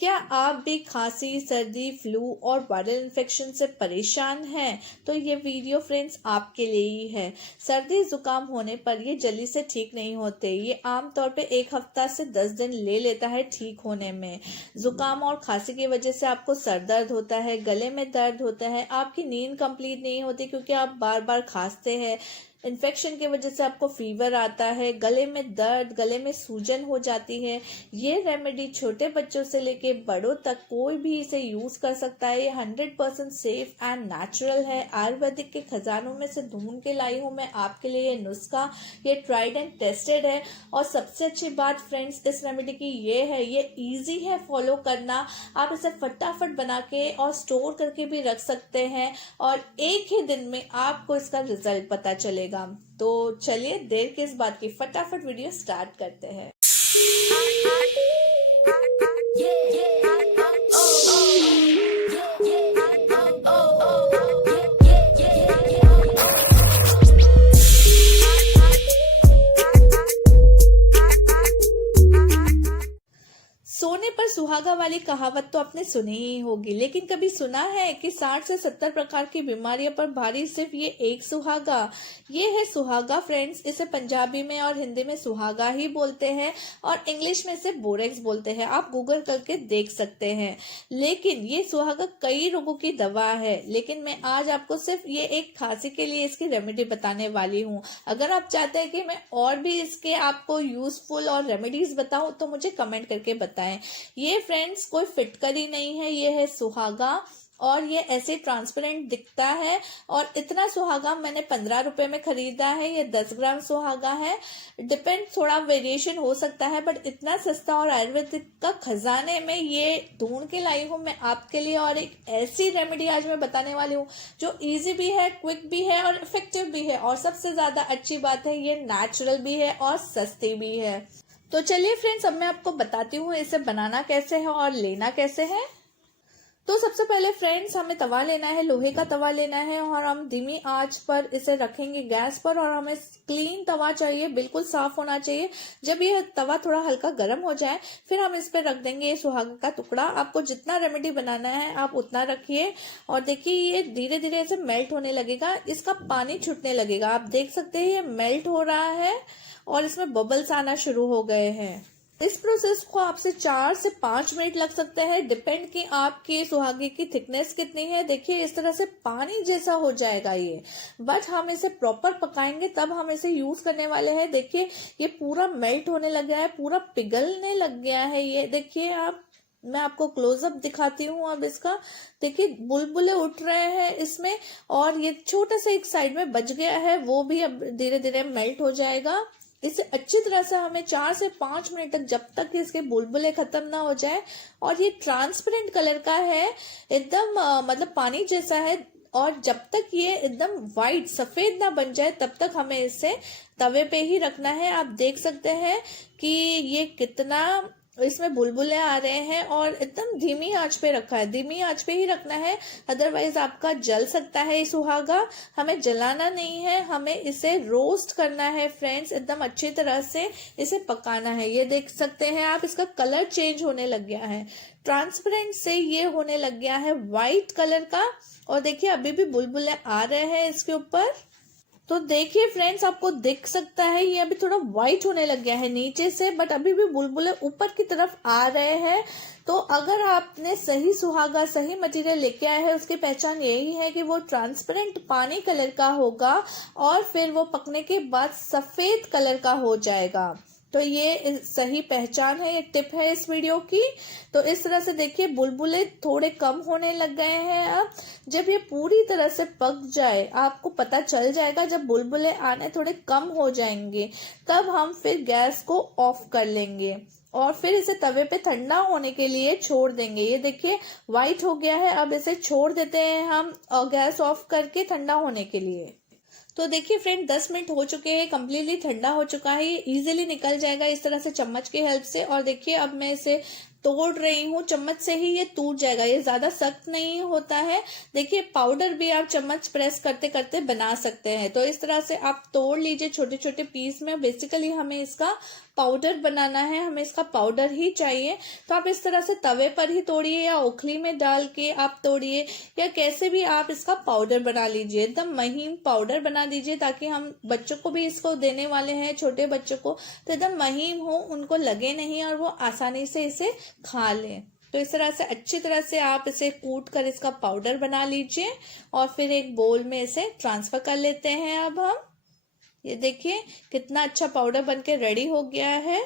क्या आप भी खांसी, सर्दी, फ्लू और वायरल इन्फेक्शन से परेशान हैं? तो ये वीडियो फ्रेंड्स आपके लिए ही है। सर्दी जुकाम होने पर ये जल्दी से ठीक नहीं होते। ये आमतौर पे 1 हफ्ता से 10 दिन ले लेता है ठीक होने में। जुकाम और खांसी की वजह से आपको सर दर्द होता है, गले में दर्द होता है, आपकी नींद कंप्लीट नहीं होती क्योंकि आप बार बार खांसते हैं। इन्फेक्शन की वजह से आपको फीवर आता है, गले में दर्द, गले में सूजन हो जाती है। ये रेमेडी छोटे बच्चों से लेके बड़ों तक कोई भी इसे यूज कर सकता है। ये 100% सेफ एंड नेचुरल है। आयुर्वेदिक के खजानों में से ढूंढ के लाई हूँ मैं आपके लिए ये नुस्खा। ये ट्राइड एंड टेस्टेड है। और सबसे अच्छी बात फ्रेंड्स इस रेमेडी की ये है, ये इजी है फॉलो करना। आप इसे फटाफट बना के और स्टोर करके भी रख सकते हैं और एक ही दिन में आपको इसका रिजल्ट पता चलेगा। तो चलिए देर किस बात की, फटाफट वीडियो स्टार्ट करते हैं। सोने पर सुहागा वाली कहावत तो आपने सुनी ही होगी, लेकिन कभी सुना है कि 60 से 70 प्रकार की बीमारियों पर भारी सिर्फ ये एक सुहागा? ये है सुहागा फ्रेंड्स। इसे पंजाबी में और हिंदी में सुहागा ही बोलते हैं और इंग्लिश में इसे बोरेक्स बोलते हैं। आप गूगल करके देख सकते हैं। लेकिन ये सुहागा कई रोगों की दवा है, लेकिन मैं आज आपको सिर्फ ये एक खांसी के लिए इसकी रेमेडी बताने वाली हूँ। अगर आप चाहते हैं कि मैं और भी इसके आपको यूजफुल और रेमेडीज बताऊं तो मुझे कमेंट करके बताएं। ये फ्रेंड्स कोई फिटकरी नहीं है, ये है सुहागा और ये ऐसे ट्रांसपेरेंट दिखता है। और इतना सुहागा मैंने 15 रुपए में खरीदा है। ये 10 ग्राम सुहागा है। डिपेंड, थोड़ा वेरिएशन हो सकता है, बट इतना सस्ता और आयुर्वेदिक का खजाने में ये ढूंढ के लाई हूँ मैं आपके लिए। और एक ऐसी रेमेडी आज मैं बताने वाली हूँ जो इजी भी है, क्विक भी है और इफेक्टिव भी है। और सबसे ज्यादा अच्छी बात है, ये नेचुरल भी है और सस्ती भी है। तो चलिए फ्रेंड्स, अब मैं आपको बताती हूँ इसे बनाना कैसे है और लेना कैसे है। तो सबसे पहले फ्रेंड्स हमें तवा लेना है, लोहे का तवा लेना है और हम धीमी आंच पर इसे रखेंगे गैस पर। और हमें क्लीन तवा चाहिए, बिल्कुल साफ होना चाहिए। जब ये तवा थोड़ा हल्का गर्म हो जाए फिर हम इस पर रख देंगे ये सुहागा का टुकड़ा। आपको जितना रेमेडी बनाना है आप उतना रखिए। और देखिए ये धीरे धीरे ऐसे मेल्ट होने लगेगा, इसका पानी छूटने लगेगा। आप देख सकते हैं ये मेल्ट हो रहा है और इसमें बबल्स आना शुरू हो गए हैं। इस प्रोसेस को आपसे 4 से 5 मिनट लग सकते हैं, डिपेंड कि आपके सुहागे की थिकनेस कितनी है। देखिए इस तरह से पानी जैसा हो जाएगा ये, बट हम इसे प्रॉपर पकाएंगे तब हम इसे यूज करने वाले हैं। देखिए ये पूरा मेल्ट होने लग गया है, पूरा पिघलने लग गया है। ये देखिए आप, मैं आपको क्लोजअप दिखाती हूँ अब इसका। देखिए बुलबुले उठ रहे हैं इसमें और ये छोटा सा एक साइड में बच गया है, वो भी अब धीरे धीरे मेल्ट हो जाएगा। इसे अच्छी तरह से हमें 4 से 5 मिनट तक, जब तक इसके बुलबुले खत्म ना हो जाए। और ये ट्रांसपेरेंट कलर का है, एकदम मतलब पानी जैसा है। और जब तक ये एकदम वाइट सफेद ना बन जाए तब तक हमें इसे तवे पे ही रखना है। आप देख सकते हैं कि ये कितना इसमें बुलबुले आ रहे हैं और एकदम धीमी आंच पे रखा है। धीमी आंच पे ही रखना है, अदरवाइज आपका जल सकता है ये सुहागा। हमें जलाना नहीं है, हमें इसे रोस्ट करना है फ्रेंड्स। एकदम अच्छी तरह से इसे पकाना है। ये देख सकते हैं आप, इसका कलर चेंज होने लग गया है, ट्रांसपेरेंट से ये होने लग गया है व्हाइट कलर का। और देखिए अभी भी बुलबुले आ रहे हैं इसके ऊपर। तो देखिए फ्रेंड्स, आपको दिख सकता है ये अभी थोड़ा व्हाइट होने लग गया है नीचे से, बट अभी भी बुलबुले ऊपर की तरफ आ रहे हैं। तो अगर आपने सही सुहागा, सही मटेरियल लेके आए हैं, उसकी पहचान यही है कि वो ट्रांसपेरेंट पानी कलर का होगा और फिर वो पकने के बाद सफेद कलर का हो जाएगा। तो ये सही पहचान है, ये टिप है इस वीडियो की। तो इस तरह से देखिए बुलबुले थोड़े कम होने लग गए हैं। अब जब ये पूरी तरह से पक जाए, आपको पता चल जाएगा जब बुलबुले आने थोड़े कम हो जाएंगे, तब हम फिर गैस को ऑफ कर लेंगे और फिर इसे तवे पे ठंडा होने के लिए छोड़ देंगे। ये देखिए व्हाइट हो गया है, अब इसे छोड़ देते हैं हम गैस ऑफ करके ठंडा होने के लिए। तो देखिए फ्रेंड 10 मिनट हो चुके हैं, कम्प्लीटली ठंडा हो चुका है। ये इजीली निकल जाएगा इस तरह से चम्मच की हेल्प से। और देखिए अब मैं इसे तोड़ रही हूँ, चम्मच से ही ये टूट जाएगा, ये ज्यादा सख्त नहीं होता है। देखिए पाउडर भी आप चम्मच प्रेस करते करते बना सकते हैं। तो इस तरह से आप तोड़ लीजिए छोटे छोटे पीस में। बेसिकली हमें इसका पाउडर बनाना है, हमें इसका पाउडर ही चाहिए। तो आप इस तरह से तवे पर ही तोड़िए या ओखली में डाल के आप तोड़िए, या कैसे भी आप इसका पाउडर बना लीजिए, एकदम महीन पाउडर बना दीजिए, ताकि हम बच्चों को भी इसको देने वाले हैं, छोटे बच्चों को, तो एकदम महीन हो, उनको लगे नहीं और वो आसानी से इसे खा लें। तो इस तरह से अच्छी तरह से आप इसे कूट कर इसका पाउडर बना लीजिए और फिर एक बोल में इसे ट्रांसफर कर लेते हैं। अब हम ये देखिए कितना अच्छा पाउडर बनके रेडी हो गया है।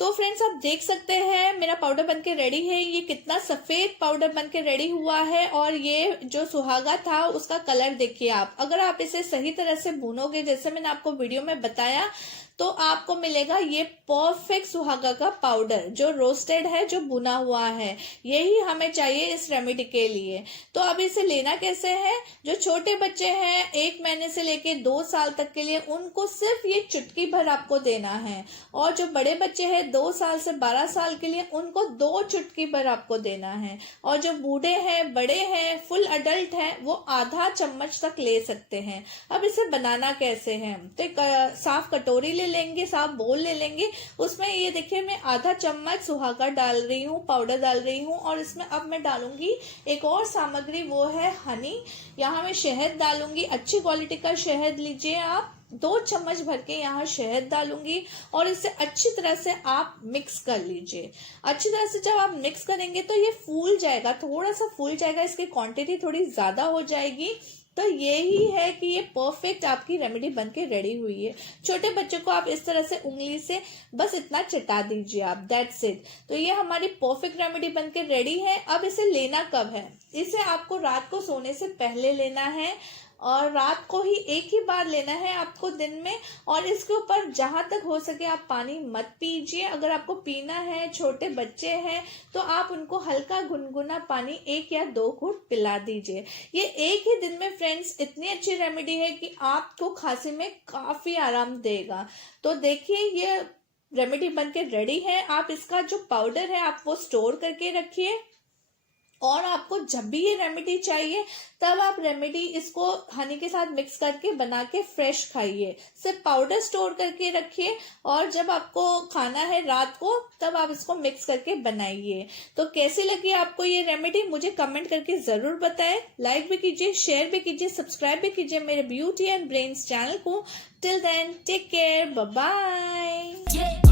तो फ्रेंड्स आप देख सकते हैं मेरा पाउडर बनके रेडी है। ये कितना सफेद पाउडर बनके रेडी हुआ है और ये जो सुहागा था उसका कलर देखिए आप। अगर आप इसे सही तरह से भूनोगे जैसे मैंने आपको वीडियो में बताया तो आपको मिलेगा ये परफेक्ट सुहागा का पाउडर जो रोस्टेड है, जो भुना हुआ है। यही हमें चाहिए इस रेमेडी के लिए। तो अब इसे लेना कैसे है, जो छोटे बच्चे हैं 1 महीने से लेके 2 साल तक के लिए उनको सिर्फ ये चुटकी भर आपको देना है, और जो बड़े बच्चे हैं 2 साल से 12 साल के लिए उनको 2 चुटकी भर आपको देना है, और जो बूढ़े हैं, बड़े हैं, फुल अडल्ट हैं वो आधा चम्मच तक ले सकते हैं। अब इसे बनाना कैसे है, तो एक साफ कटोरी ले लेंगे, साफ बोल ले लेंगे, उसमें ये देखिए मैं आधा चम्मच सुहागा डाल रही हूँ, पाउडर डाल रही हूँ, और इसमें अब मैं डालूंगी एक और सामग्री, वो है हनी। यहाँ मैं शहद डालूंगी, अच्छी क्वालिटी का शहद लीजिए आप, 2 चम्मच भर के यहाँ शहद डालूंगी, और इसे अच्छी तरह से आप मिक्स कर लीजिए। अच्छी तरह से जब आप मिक्स करेंगे तो ये फूल जाएगा, थोड़ा सा फूल जाएगा, इसकी क्वांटिटी थोड़ी ज्यादा हो जाएगी। तो यही है कि ये परफेक्ट आपकी रेमेडी बनके रेडी हुई है। छोटे बच्चों को आप इस तरह से उंगली से बस इतना चटा दीजिए आप, दैट्स इट। तो ये हमारी परफेक्ट रेमेडी बनके रेडी है। अब इसे लेना कब है, इसे आपको रात को सोने से पहले लेना है, और रात को ही एक ही बार लेना है आपको दिन में। और इसके ऊपर जहां तक हो सके आप पानी मत पीजिए। अगर आपको पीना है, छोटे बच्चे हैं तो आप उनको हल्का गुनगुना पानी 1 या 2 घूंट पिला दीजिए। ये एक ही दिन में फ्रेंड्स इतनी अच्छी रेमेडी है कि आपको खांसी में काफी आराम देगा। तो देखिए ये रेमेडी बनके रेडी है। आप इसका जो पाउडर है आप वो स्टोर करके रखिए, और आपको जब भी ये रेमेडी चाहिए तब आप रेमेडी इसको हनी के साथ मिक्स करके बना के फ्रेश खाइए। सिर्फ पाउडर स्टोर करके रखिए, और जब आपको खाना है रात को तब आप इसको मिक्स करके बनाइए। तो कैसी लगी आपको ये रेमेडी मुझे कमेंट करके जरूर बताएं। लाइक भी कीजिए, शेयर भी कीजिए, सब्सक्राइब भी कीजिए मेरे ब्यूटी एंड ब्रेन्स चैनल को। Till then take care, bye bye.